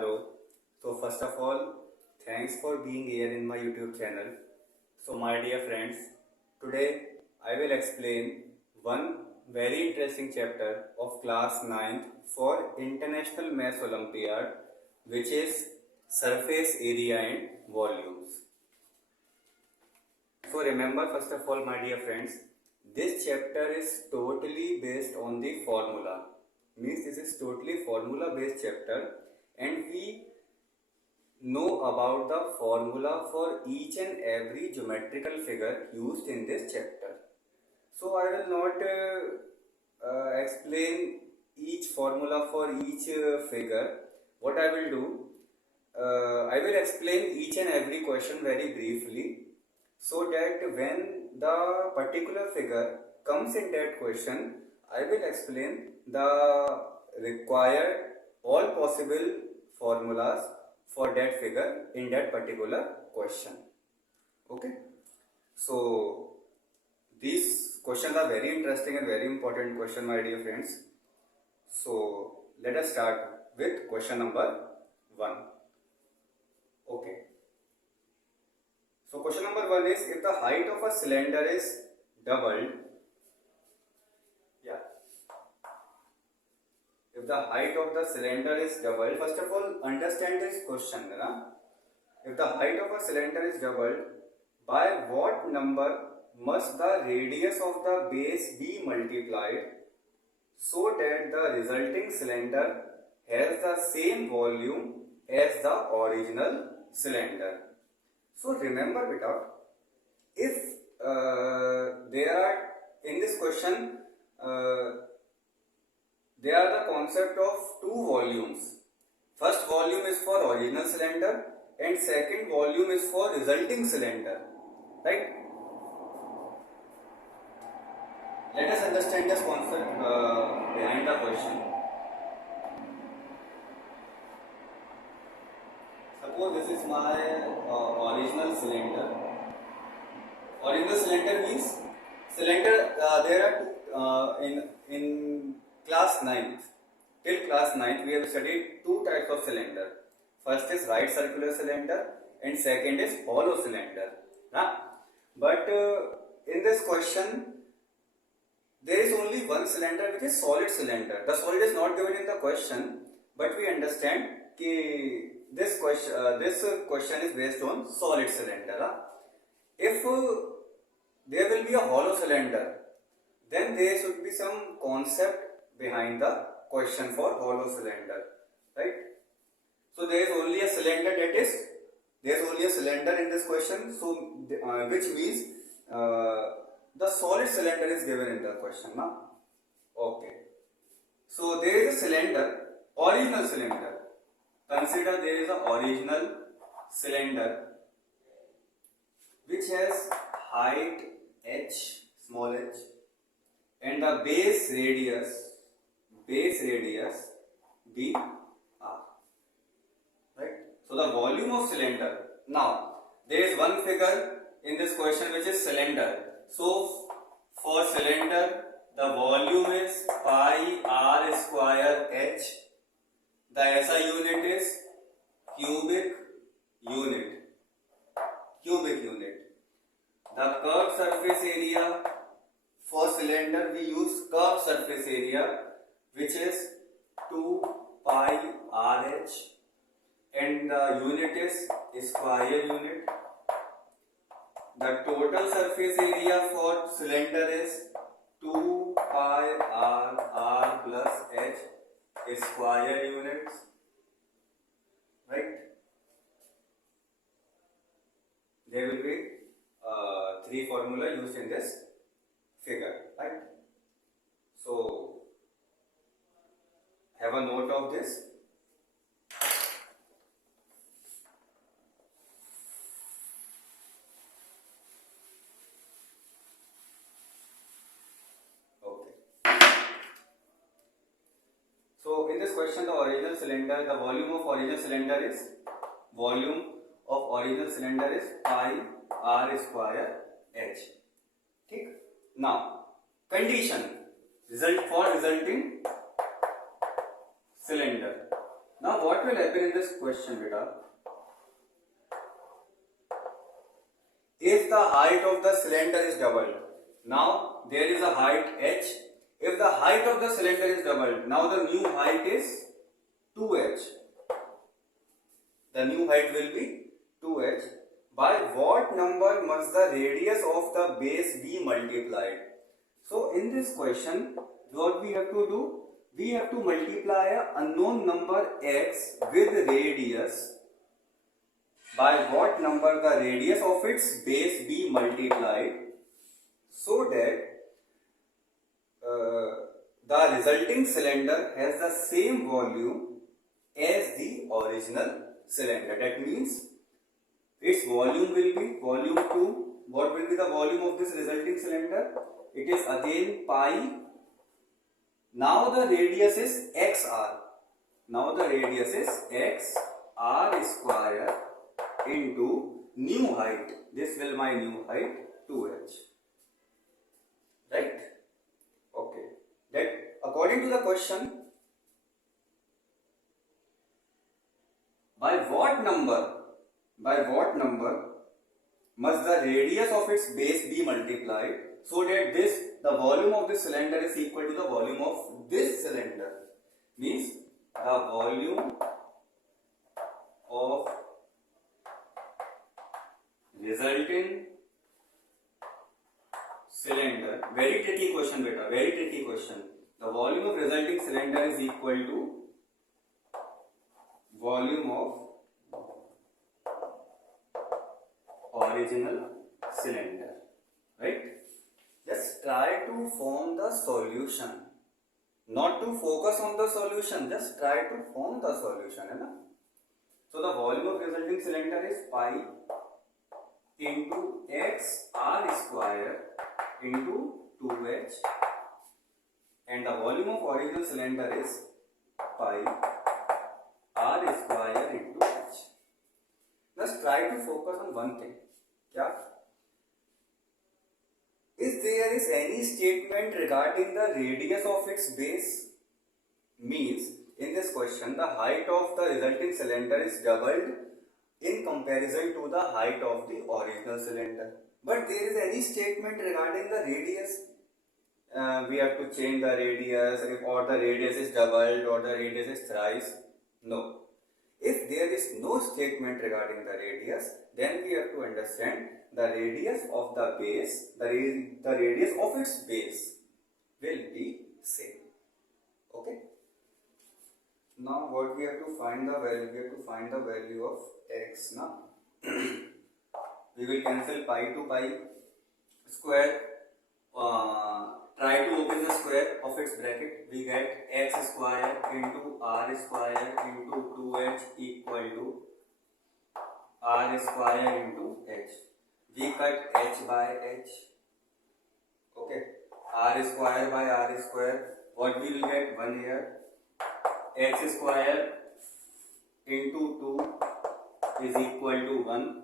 Hello. So first of all, thanks for being here in my YouTube channel. So my dear friends, today I will explain one very interesting chapter of class 9th for International Mass Olympiad, which is surface area and volumes. So remember, first of all, my dear friends, this chapter is totally based on the formula. Means this is totally formula based chapter, and we know about the formula for each and every geometrical figure used in this chapter. So I will not explain each formula for each figure. What I will do, I will explain each and every question very briefly, so that when the particular figure comes in that question, I will explain the required all possible formulas for that figure in that particular question. Okay, so these questions are very interesting and very important question, my dear friends. So let us start with question number 1. Okay, so question number 1 is, if the height of a cylinder is doubled, if the height of the cylinder is doubled, first of all understand this question. If the height of a cylinder is doubled, by what number must the radius of the base be multiplied so that the resulting cylinder has the same volume as the original cylinder? So remember beta, if there are in this question there are the concept of two volumes. First volume is for original cylinder and second volume is for resulting cylinder, right? Let us understand this concept behind the question. Suppose this is my original cylinder. Original cylinder means cylinder. There are two in class 9th. Till class 9th, we have studied two types of cylinder. First is right circular cylinder and second is hollow cylinder. But in this question, there is only one cylinder, which is solid cylinder. The solid is not given in the question, but we understand that this question is based on solid cylinder. If there will be a hollow cylinder, then there should be some concept behind the question for hollow cylinder, right? So there is only a cylinder, there is only a cylinder in this question, so which means the solid cylinder is given in the question. Okay, so there is a cylinder, original cylinder. Consider there is a original cylinder which has height h, small h, and the base radius d r, right? So the volume of cylinder. Now there is one figure in this question which is cylinder. So for cylinder, the volume is pi r square h. The SI unit is cubic unit. The curved surface area for cylinder, we use curved surface area, which is 2 pi RH, and the unit is square unit. The total surface area for cylinder is 2 pi r plus h square units, right? There will be three formula used in this figure, right? So have a note of this. Okay. So in this question, the original cylinder, the volume of original cylinder is pi r square h. ठीक. Now condition resulting cylinder. Now what will happen in this question, beta? If the height of the cylinder is doubled, now there is a height h. If the height of the cylinder is doubled, now the new height is 2h. The new height will be 2h. By what number must the radius of the base be multiplied? So in this question, what we have to do? We have to multiply a unknown number x with radius. By what number the radius of its base be multiplied, so that the resulting cylinder has the same volume as the original cylinder. That means its volume will be volume 2. What will be the volume of this resulting cylinder? It is again pi. Now the radius is xr. Now the radius is xr square into new height. This will my new height 2h. Right? Okay. That according to the question, by what number must the radius of its base be multiplied so that the volume of this cylinder is equal to the volume of this cylinder? Means the volume of resulting cylinder, very tricky question beta, very tricky question. The volume of resulting cylinder is equal to volume of original cylinder, right? Just try to form the solution, not to focus on the solution, just try to form the solution, है ना? So the volume of resulting cylinder is pi into xr square into 2h, and the volume of original cylinder is pi r square into h. Just try to focus on one thing. Kya? Is there is any statement regarding the radius of its base? Means in this question the height of the resulting cylinder is doubled in comparison to the height of the original cylinder. But there is any statement regarding the radius? We have to change the radius, or the radius is doubled, or the radius is thrice. No. If there is no statement regarding the radius, then we have to understand the radius of the base, the radius of its base will be same. Okay. Now what we have to find the value? We have to find the value of x. Now we will cancel pi to pi square. Try to open the square of its bracket. We get x square into r square into 2h equal to r square into h. We cut h by h. Okay. R square by r square. What we will get? 1 here. X square into 2 is equal to 1.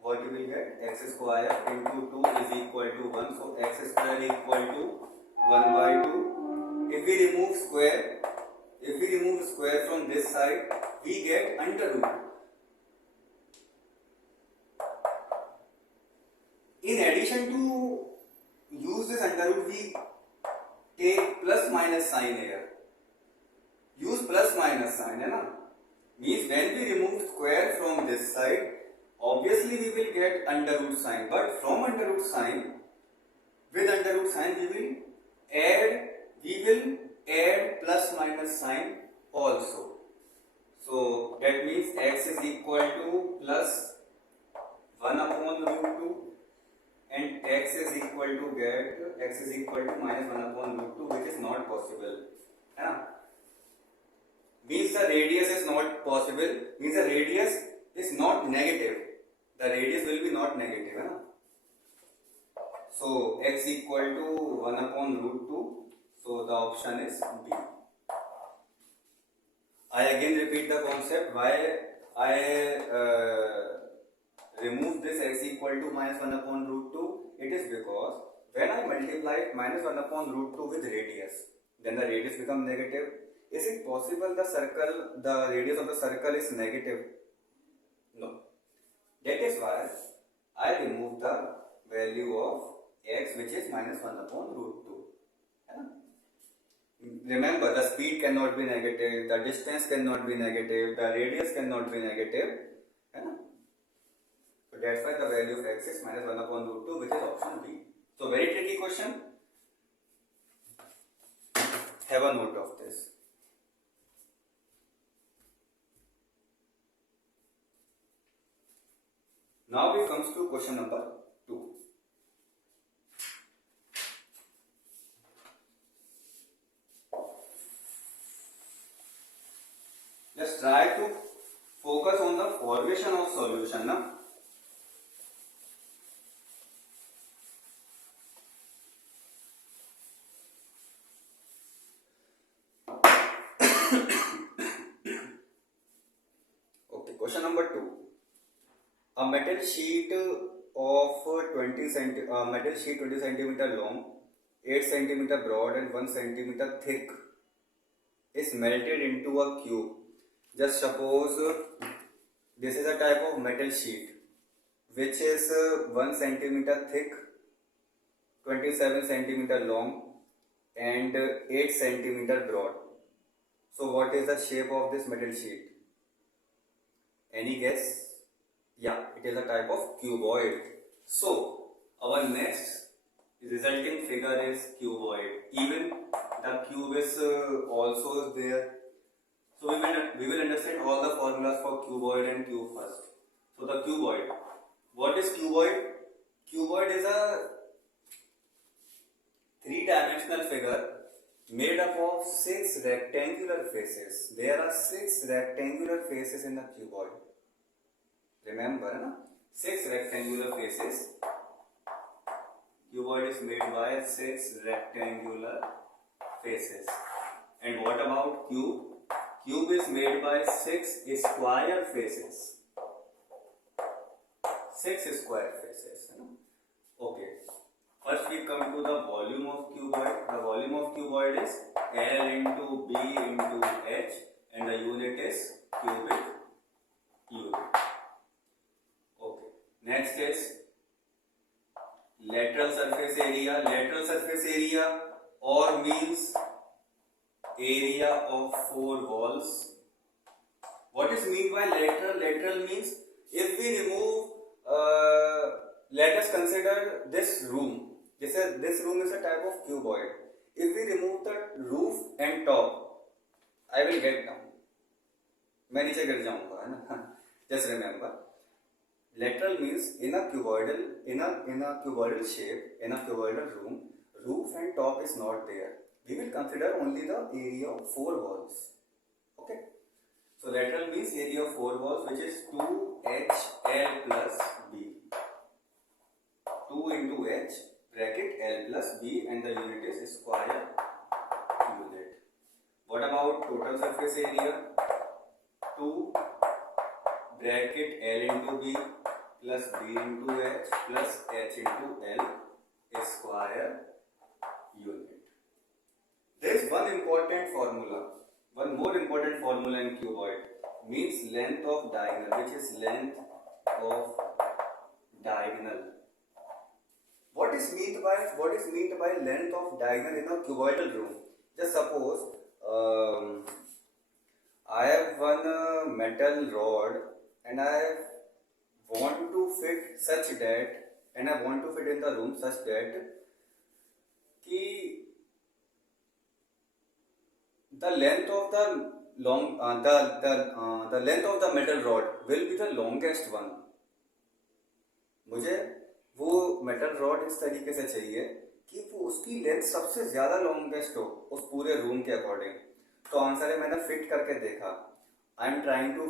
What you will get? X square into 2 is equal to 1. So x square equal to 1 by 2. If we remove square from this side, we get under root. In addition to use this under root, we take plus minus sign here. Use plus minus sign, है ना? Means when we remove square from this side, obviously we will get under root sign. But from under root sign, with under root sign we will add plus minus sign also. So that means x is equal to plus 1 upon root 2. And x is equal to minus 1 upon root 2, which is not possible. Yeah. Means the radius is not possible. Means the radius is not negative. The radius will be not negative. Yeah. So x equal to 1 upon root 2. So the option is B. I again repeat the concept. Why I remove this x equal to minus 1 upon root 2, it is because when I multiply minus 1 upon root 2 with radius, then the radius become negative. Is it possible the radius of the circle is negative? No. That is why I remove the value of x, which is minus 1 upon root 2. Remember, the speed cannot be negative, the distance cannot be negative, the radius cannot be negative. So that's why the value of x is minus 1 upon root 2, which is option B. So very tricky question. Have a note of this. Now we comes to question number 2. Just try to focus on the formation of solution. Na? Okay, question number 2. A metal sheet of 20 centimeter long, 8 centimeter broad and 1 centimeter thick is melted into a cube. Just suppose this is a type of metal sheet which is 1 centimeter thick, 27 centimeter long and 8 centimeter broad. So what is the shape of this metal sheet? Any guess? Yeah, it is a type of cuboid. So our next resulting figure is cuboid. Even the cube is also there. So we will understand all the formulas for cuboid and cube first. So the cuboid. What is cuboid? Cuboid is a three-dimensional figure made up of 6 rectangular faces. There are 6 rectangular faces in the cuboid. Remember, na? 6 rectangular faces. Cuboid is made by 6 rectangular faces. And what about cube? Cube is made by 6 square faces. 6 square faces. Okay. First we come to the volume of cuboid. The volume of cuboid is L into B into H and the unit is cubic unit. Okay. Next is lateral surface area. Lateral surface area or means area of 4 walls. What is meant by lateral? Lateral means if we remove, let us consider this room. This room is a type of cuboid. If we remove the roof and top, I will get down. मैं नीचे गिर जाऊंगा, है ना? Just remember, lateral means in a cuboidal shape, in a cuboidal room, roof and top is not there. We will consider only the area of 4 walls. Okay. So lateral means area of 4 walls, which is 2HL plus B. 2 into H bracket L plus B and the unit is square unit. What about total surface area? 2 bracket L into B plus B into H plus H into L square unit. There is one important formula, one more important formula in cuboid, means length of diagonal, which is length of diagonal. What is meant by length of diagonal in a cuboidal room? Just suppose I have one metal rod and I want to fit such that, and I want to fit in the room such that the length of the the length of the metal rod will be the longest one. मुझे वो metal rod इस तरीके से चाहिए कि वो उसकी length सबसे ज़्यादा लॉन्गेस्ट हो उस पूरे रूम के अकॉर्डिंग. तो आंसर है, मैंने फिट करके देखा. I am trying to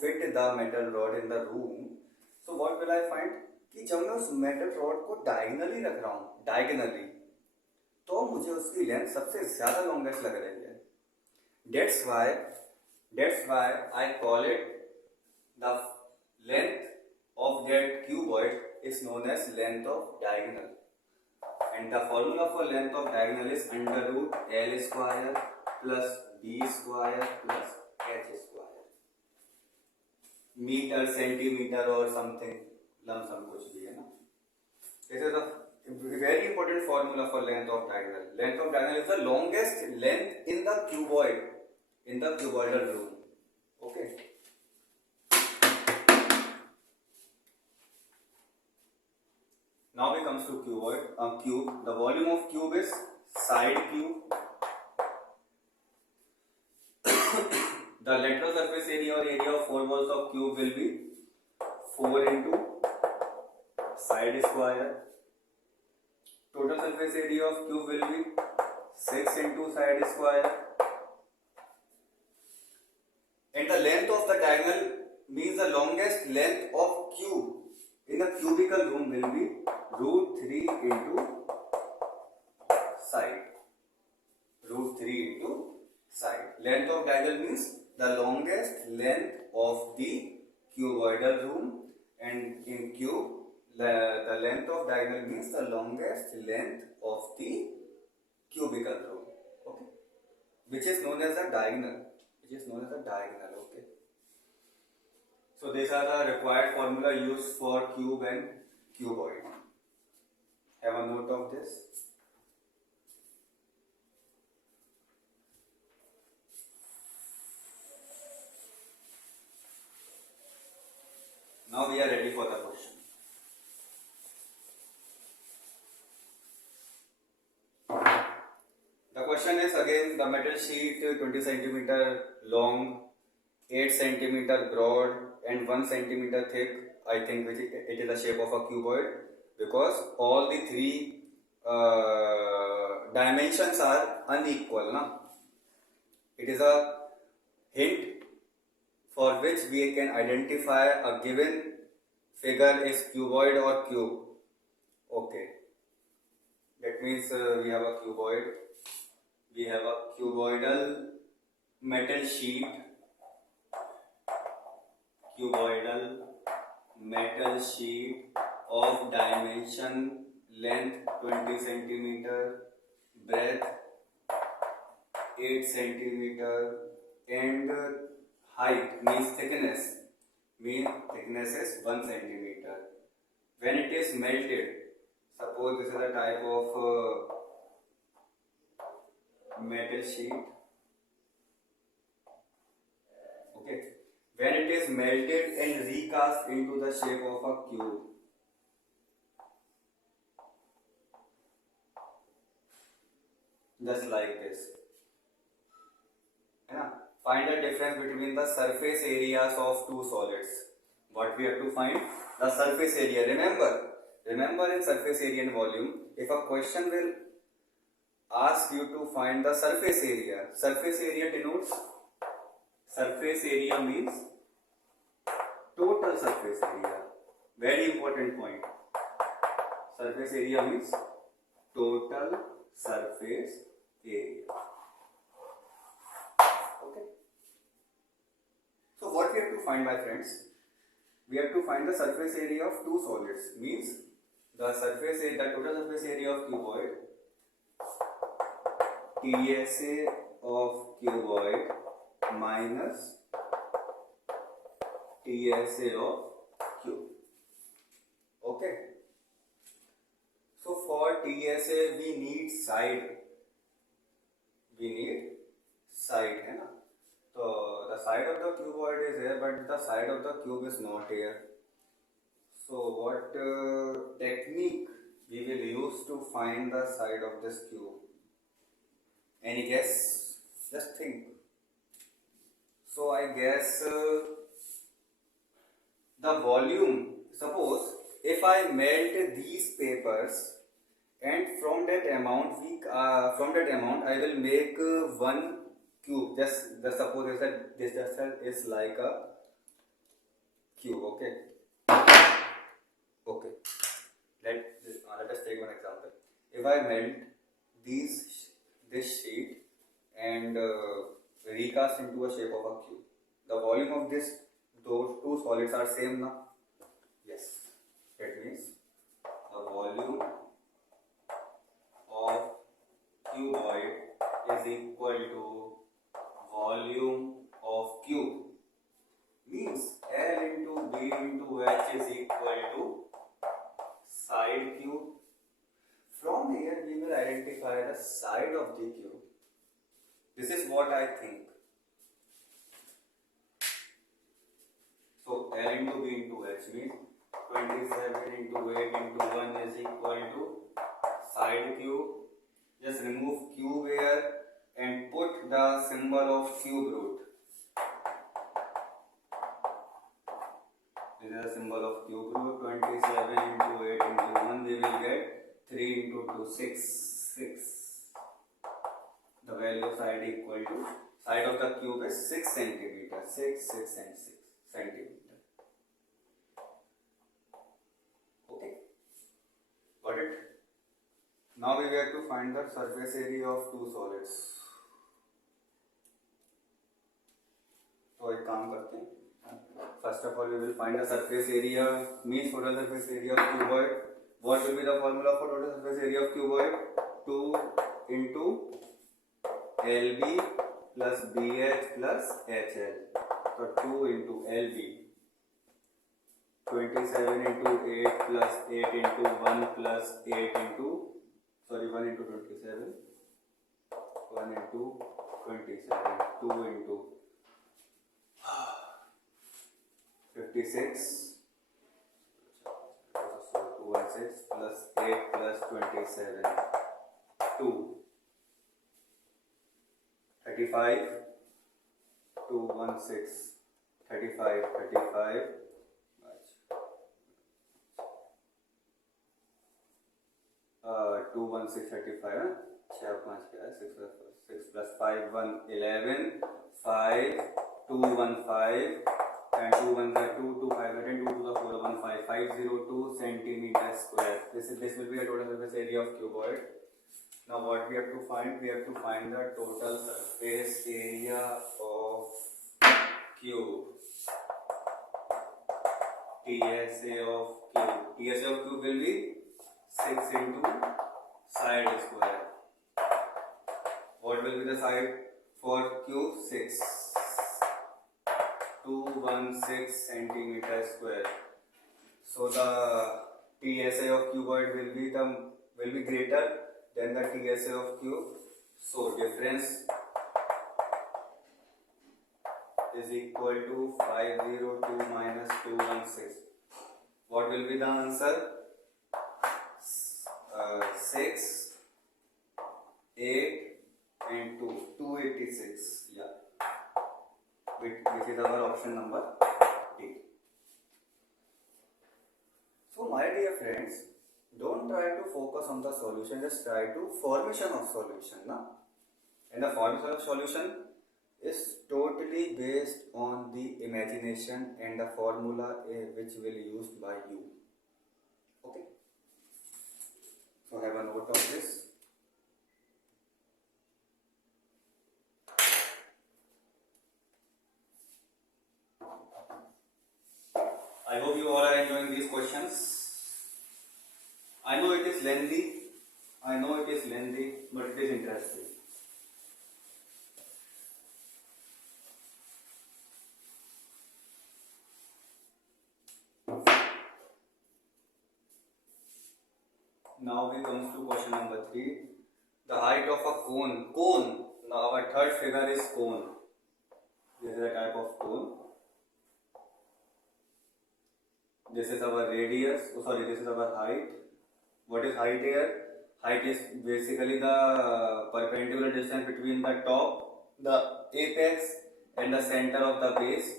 fit the metal rod in the room. So what will I find कि जब मैं उस मेटल रॉड को डायगनली रख रहा हूँ, डायगनली, तो मुझे उसकी लेंथ सबसे ज़्यादा लॉन्गेस्ट लग रही है. That's why I call it the length of that cuboid is known as length of diagonal. and the formula for length of diagonal is under root L square plus B square plus H square. Metre centimetre और something lump sum कुछ भी है ना. This is a very important formula for length of diagonal. Length of diagonal is the longest length in the cuboid, in the cuboidal room. Okay. Now we comes to cuboid. Cube. The volume of cube is side cube. The lateral surface area or area of 4 walls of cube will be 4 into side square. Total surface area of cube will be 6 into side square. And the length of the diagonal means the longest length of cube in a cubical room will be root 3 into side. Root 3 into side. Length of diagonal means the longest length of the cuboidal room, and in cube the length of diagonal means the longest length of the cubical room. Okay, which is known as the diagonal. Okay. So these are the required formula used for cube and cuboid. Have a note of this. Now we are ready for the question. The question is again the metal sheet 20 cm long, 8 cm broad and 1 cm thick. I think it is the shape of a cuboid because all the three dimensions are unequal. Na? It is a hint for which we can identify a given figure is cuboid or cube. Okay, that means we have a cuboid. We have a cuboidal metal sheet. Cuboidal metal sheet of dimension length 20 cm, breadth 8 cm, and height means thickness is 1 cm. When it is melted, suppose this is a type of metal sheet. Okay, when it is melted and recast into the shape of a cube, just like this. Yeah. Find the difference between the surface areas of two solids. What we have to find? The surface area. Remember in surface area and volume, if a question will ask you to find the surface area. Surface area denotes, surface area means total surface area. Very important point. Surface area means total surface area. Okay. So what we have to find, my friends? We have to find the surface area of two solids. Means the surface area, the total surface area of cuboid, TSA of cuboid minus TSA of cube. Okay. So for TSA we need side. है ना. So the side of the cuboid is here, but the side of the cube is not here. So what technique we will use to find the side of this cube? Any guess? Just think. So I guess the volume. Suppose if I melt these papers, and from that amount I will make one cube. Just suppose that this is like a cube. Okay. Let us take one example. If I melt this sheet and recast into a shape of a cube, the volume of those two solids are same now. Yes, that means the volume cuboid is equal to volume of cube. Means L into B into H is equal to side cube. From here we will identify the side of the cube. This is what I think. So L into B into H means 27 into 8 into 1 is equal to side cube. Just remove cube here and put the symbol of cube root. This is the symbol of cube root. 27 into 8 into 1 we will get 3 into 2 6. The value of side equal to side of the cube is 6 centimeter. 6 and 6 centimeter. Okay, got it. Now we have to find the surface area of two solids. तो एक काम करते हैं. First of all, we will find the surface area, means total surface area of cuboid. What will be the formula for total surface area of cuboid? 2 into LB plus BH plus HL. So 2 into LB. 27 into 8 plus 8 into 1 plus 8 into 1 into 27. 1 into 27. 2 into 56. So 2 and 6 plus 8 plus 27. 2. 35. 2 1 6. 35. 2 1 6 35. 6 5 6 plus 5 1 11. 5 2 1 5 and 2 1 2 2 5 10 2 to the 4 1 5 502 centimeter square. This will be a total surface area of cuboid. Now what we have to find? We have to find the total surface area of cube. TSA of cube. TSA of cube will be 6 into side square. What will be the side for cube? 6. 216 centimeter square. So the TSA of cuboid will be greater than the TSA of cube. So difference is equal to 502 minus 216. What will be the answer? 6, 8 and 2. 286. Yeah. Which is our option number D. So my dear friends, don't try to focus on the solution, just try to formation of solution. Na? And the formation of solution is totally based on the imagination and the formula which will be used by you. Okay. So have a note of this. I hope you all are enjoying these questions. I know it is lengthy, but it is interesting. Now we come to question number 3. The height of a cone. Now our third figure is cone. This is a type of cone. This is our radius. This is our height. What is height here? Height is basically the perpendicular distance between the top, the apex, and the center of the base.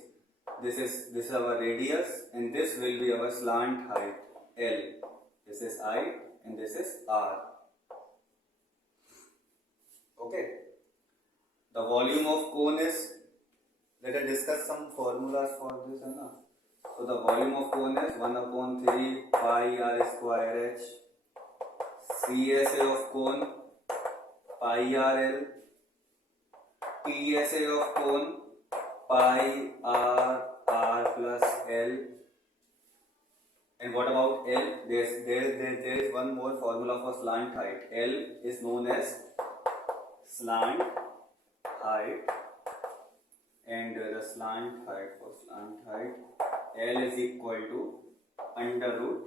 This is our radius, and this will be our slant height L. This is I, and this is R. Okay. The volume of cone is. Let us discuss some formulas for this. So the volume of cone is 1/3 pi r square h. CSA of cone pi RL. TSA of cone pi r plus L. And what about L? There is one more formula for slant height. L is known as slant height, and the slant height for slant height L is equal to under root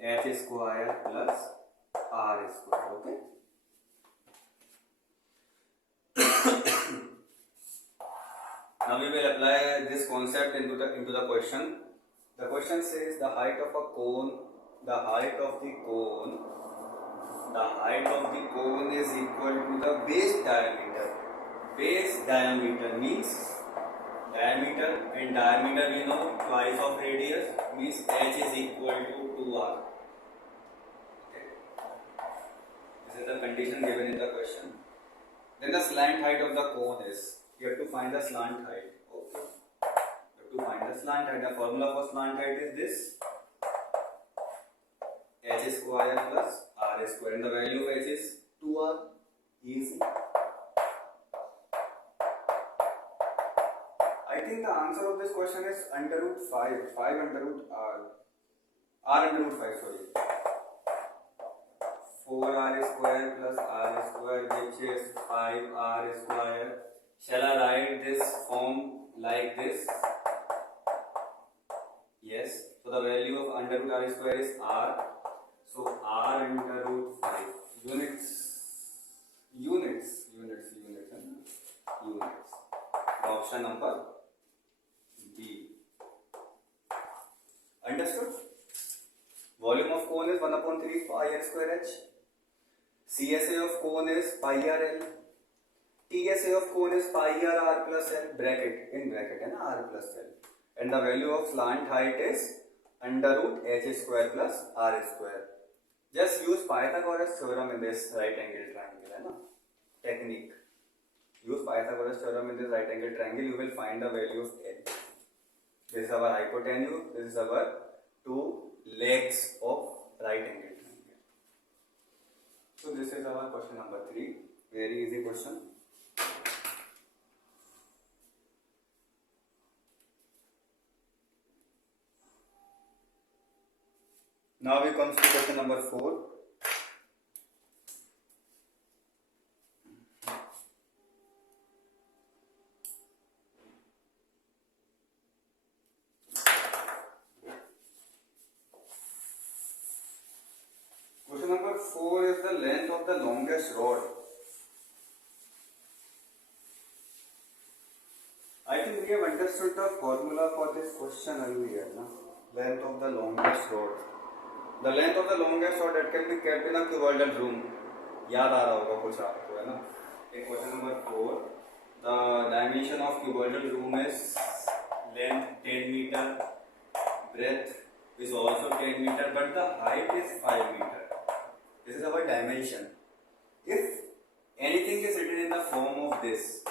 h square plus r square. Okay. Now we will apply this concept into the question. The question says the height of a cone, the height of the cone is equal to the base diameter. Base diameter means diameter, and diameter we know twice of radius, means h is equal to 2r. Okay. This is the condition given in the question. Then the slant height of the cone is, you have to find the slant height. Okay. You have to find the slant height. The formula for slant height is this: h square plus r square, and the value of h is 2r. Easy. I think the answer of this question is under root 5 under root r under root 5, sorry. 4r square plus r square, which is 5r square. Shall I write this form like this? Yes. So the value of under root r square is r. So r under root 5 units. Option number B. Understood? Volume of cone is 1 upon 3 pi r square h. CSA of cone is pi r l. TSA of cone is pi r plus l, bracket and r plus l. And the value of slant height is under root h square plus r square. Just use Pythagoras theorem in this right angle triangle, है ना? Technique. Use Pythagoras theorem in this right angle triangle. You will find the value of l. This is our hypotenuse. This is our two legs of right angle triangle. So this is our question number 3. Very easy question. Now we come to question number 4. Question number 4 is the length of the longest rod. I think we have understood the formula for this question earlier. No? Length of the longest rod. The length of the longest rod that can be kept in a cuboidal room. याद आ रहा होगा कुछ आपको, है ना? Question number 4. The dimension of cuboidal room is length 10 meter, breadth is also 10 meter, but the height is 5 meter. This is our dimension. If anything is written in the form of this,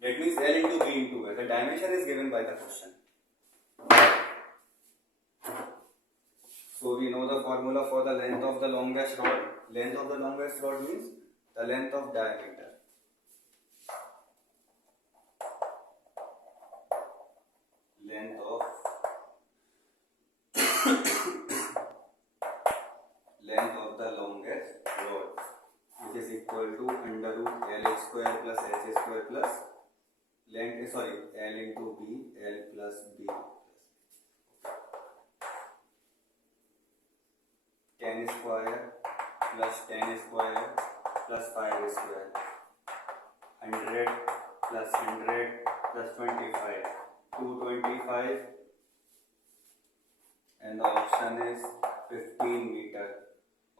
that means L into B into L. The dimension is given by the question. So we know the formula for the length of the longest rod. Length of the longest rod means the length of diameter. Length of the longest rod, which is equal to under root L square plus h square plus length, L into B, L plus B. 10 square plus 10 square plus 5 square. 100 plus 100 plus 25. 225. And the option is 15 meter.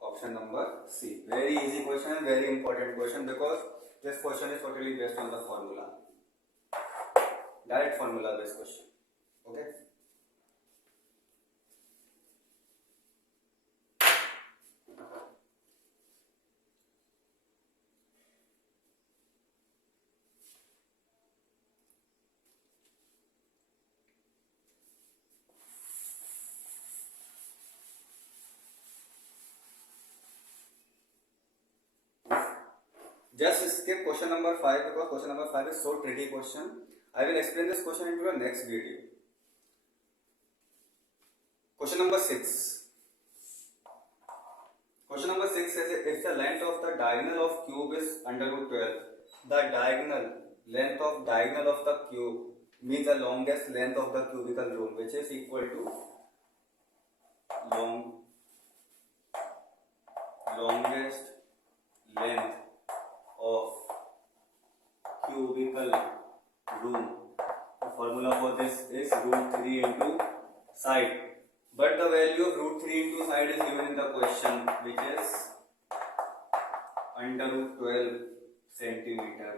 Option number C. Very easy question and very important question, because this question is totally based on the formula. Direct formula based question. Okay. Just skip question number 5 because question number 5 is so tricky question. I will explain this question into the next video. Question number 6. Question number 6 says if the length of the diagonal of cube is under root 12, the length of diagonal of the cube means the longest length of the cubical room, which is equal to longest length of cubical room. The formula for this is root 3 into side, but the value of root 3 into side is given in the question, which is under root 12 centimeter.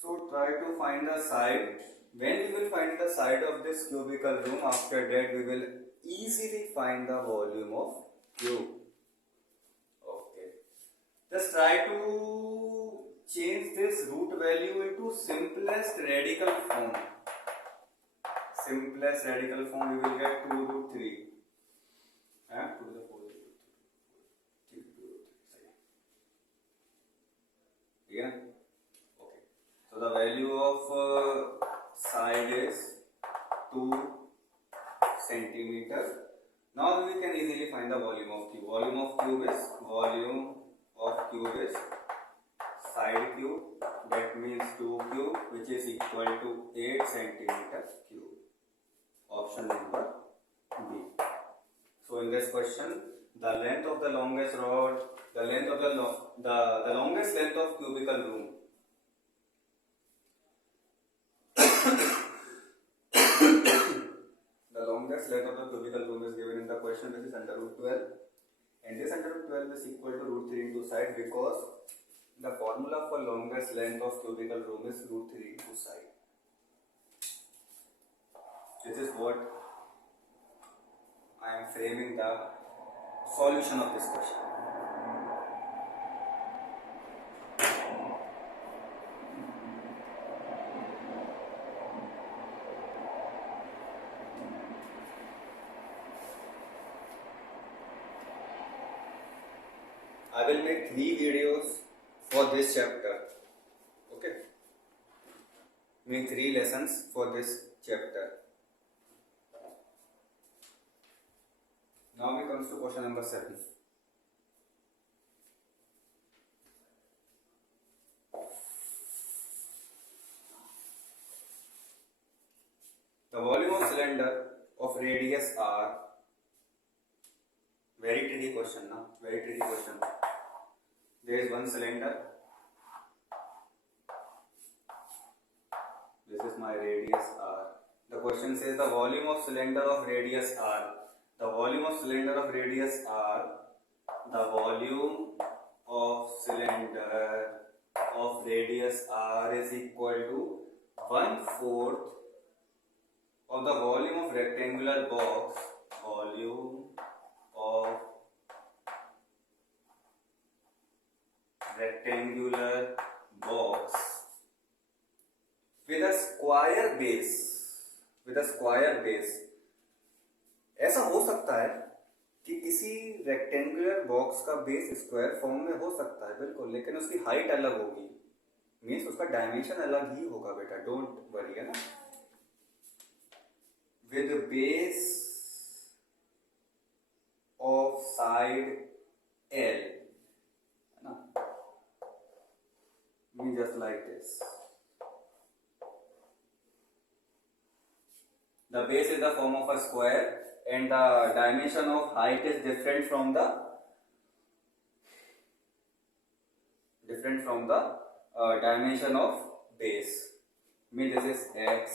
So try to find the side. When we will find the side of this cubical room, after that we will easily find the volume of cube. Okay, just try to change this root value into simplest radical form. Simplest radical form we will get 2 root 3 and 2 to the 4 root 3. Yeah. Okay. So the value of side is 2 centimeter. Now we can easily find the volume of cube. Volume of cube is side cube, that means 2 cube, which is equal to 8 centimeter cube. Option number B. So in this question, the length of the longest rod, the longest length of cubical room. The longest length of the cubical room is given in the question, which is under root 12, and this under root 12 is equal to root 3 into side, because the formula for longest length of cubical room is root 3 into side. This is what I am framing the solution of this question. I will make 3 videos for this chapter. Okay, make 3 lessons for this chapter. Now we comes to question number 7. The volume of cylinder of radius r. Very tricky question, now. Very tricky question. There is one cylinder. This is my radius r. The question says the volume of cylinder of radius r. The volume of cylinder of radius r. The volume of cylinder of radius r is equal to 1/4 of the volume of rectangular box. Volume of rectangular box with a square base. ऐसा हो सकता है कि किसी rectangular box का base square form में हो सकता है, बिल्कुल, लेकिन उसकी हाइट अलग होगी, मीन्स उसका डायमेंशन अलग ही होगा बेटा, डोंट वरी, है ना. With base of side L, है ना, mean just like this. The base is the form of a square and the dimension of height is different from the dimension of base. Mean this is x,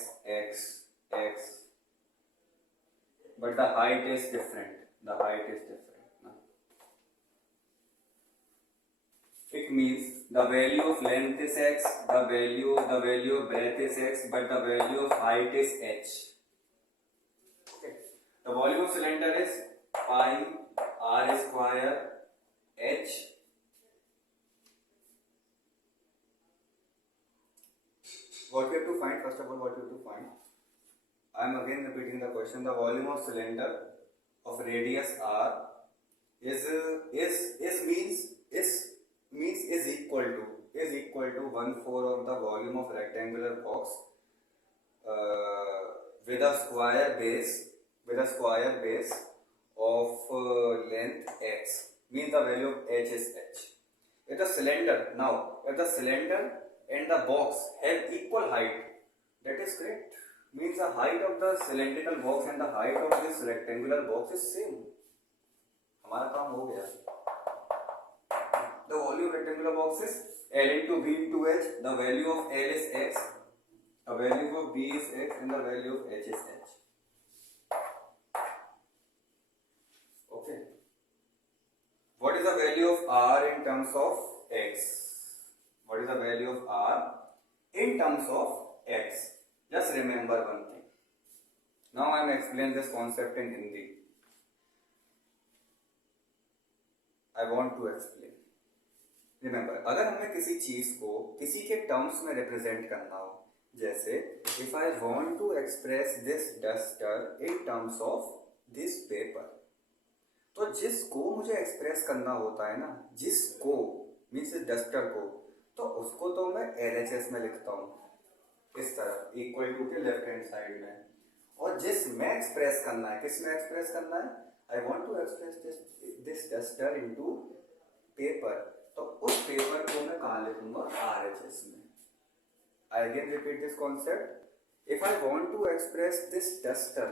but the height is different. It means the value of length is x, the value of breadth is x, but the value of height is h. The volume of cylinder is pi r square h. What we have to find, first of all, I am again repeating the question. The volume of cylinder of radius r is equal to 1/4 of the volume of rectangular box with a square base of length x. means the value of H is H. If the cylinder and the box have equal height, that is great. Means the height of the cylindrical box and the height of this rectangular box is same. हमारा काम हो गया. The volume of rectangular box is L into B into H. The value of L is X. The value of B is X and the value of H is H. Okay. What is the value of R in terms of X? What is the value of R in terms of X? Just remember one thing. Now I am explaining this concept in Hindi. I want to explain. Remember, अगर हमें किसी चीज को किसी के terms में represent करना हो, जैसे if I want to express this duster in terms of this paper, तो जिसको मुझे एक्सप्रेस करना होता है ना, जिसको मीन्स डस्टर को, तो उसको तो मैं LHS में लिखता हूँ इस तरफ इक्वल टू के लेफ्ट हैंड साइड में. और जिस में एक्सप्रेस करना है, किस में एक्सप्रेस करना है, I want to express this duster into paper, तो उस पेपर को मैं कहाँ लिखूंगा, RHS में. I again repeat this concept. If I want to express this duster,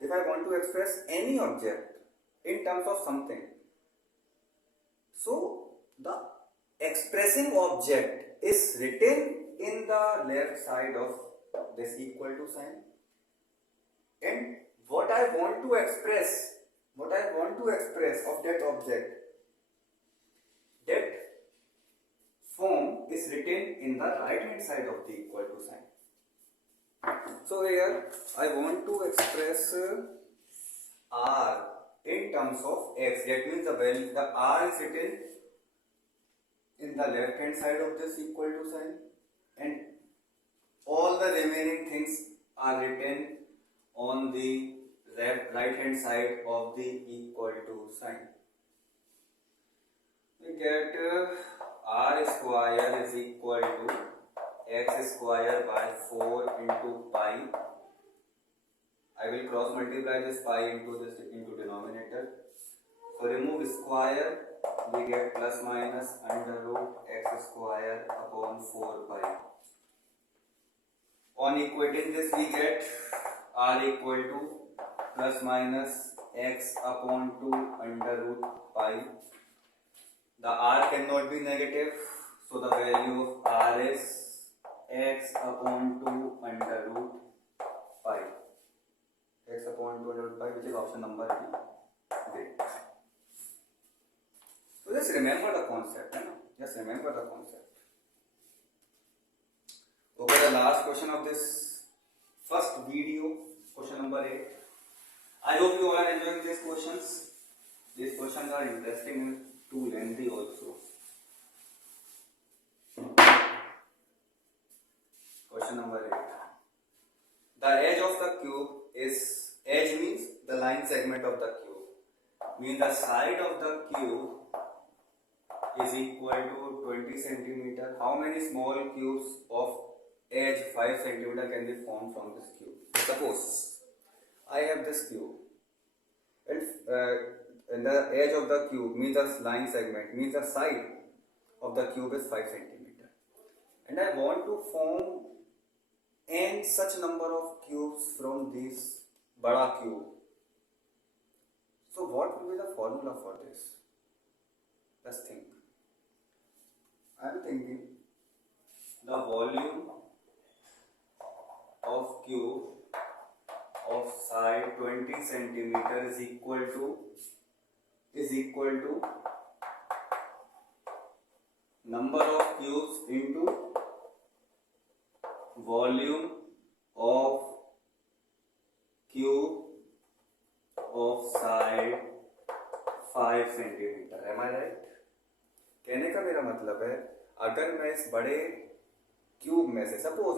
if I want to express any object in terms of something, so the expressing object is written in the left side of this equal to sign, and what I want to express of that object, that form is written in the right hand side of the equal to sign. So here I want to express R in terms of X. That means the R is written in the left hand side of this equal to sign, and all the remaining things are written on the right hand side of the equal to sign. We get R square is equal to x square by 4 into pi. I will cross multiply this pi into denominator. So remove square, we get plus minus under root x square upon 4 pi. On equating this, we get R equal to plus minus x upon 2 under root pi. The R cannot be negative, so the value of R is x upon 2 under root pi. X upon 2 under root pi, which is option number D. Great. So just remember the concept, you know? Just remember the concept. Okay, the last question of this first video, question number 8. I hope you all are enjoying these questions. These questions are interesting and too lengthy also. Question number 8. The edge of the cube is, edge means the line segment of the cube, means the side of the cube is equal to 20 centimeter. How many small cubes of edge 5 centimeter can be formed from this cube? Suppose I have this cube, and the edge of the cube means the line segment, means the side of the cube is 5 centimeter, and I want to form n such number of cubes from this bada cube. So what will be the formula for this? Let's think. I am thinking the volume of cube of side 20 centimeter is equal to number of cubes into volume of cube of side 5 centimeter. Am I right? कहने का मेरा मतलब है, अगर मैं इस बड़े cube में से सपोज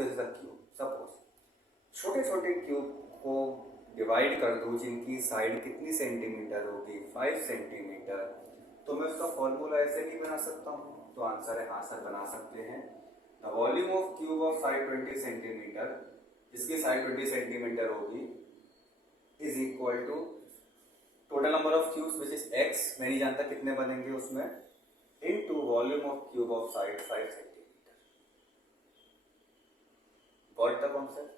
छोटे छोटे क्यूब को डिवाइड कर दूं जिनकी साइड कितनी सेंटीमीटर होगी, 5 सेंटीमीटर, तो मैं उसका फॉर्मूला ऐसे नहीं बना सकता हूँ? तो आंसर है हाँ सर, बना सकते हैं. The volume of cube of side 20 centimetre, जिसकी साइड 20 सेंटीमीटर होगी, is equal to total number of cubes which is x, मैं नहीं जानता कितने बनेंगे उसमें, into volume of cube of side 5 centimetre. Got the concept?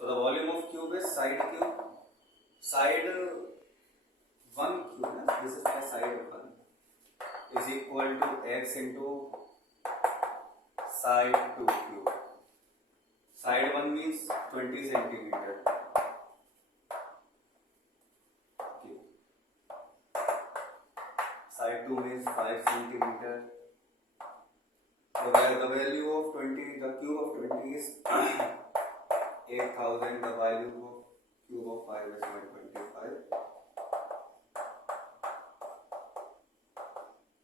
So the volume of cube is side cube. Side 1 cube, this is my side 1, is equal to x into side 2 cube. Side 1 means 20 centimeter. Okay. Side 2 means 5 centimeter. So where the value of 20, the cube of 20 is 8,000, the value of cube of 5 is 125.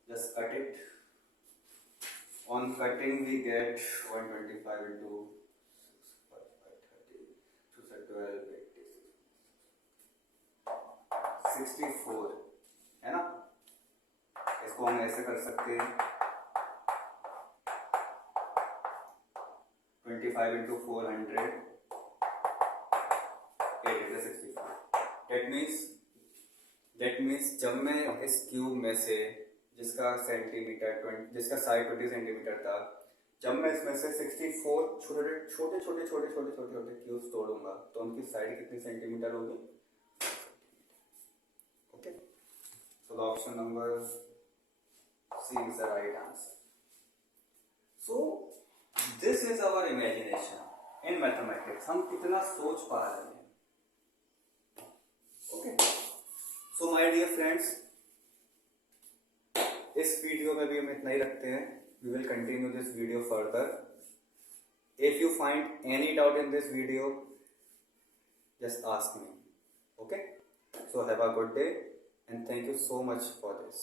Just cut it. On cutting we get 125 into 6, 5, 30, 2, 12, 86, 64, है ना? इसको हम ऐसे कर सकते हैं 25 into 400, 64. That means जब मैं इस क्यूब में से जिसका साइड 20 सेंटीमीटर था, जब मैं इसमें से 64 छोटे छोटे क्यूब्स तोड़ूंगा तो उनकी साइड कितनी सेंटीमीटर होगी? Okay, so the option number C is the right answer. So this is our imagination in mathematics. हम कितना सोच पा रहे हैं. Okay, so my dear friends, इस वीडियो में भी हम इतना ही रखते हैं. We will continue this video further. If you find any doubt in this video, just ask me. Okay, so have a good day and thank you so much for this.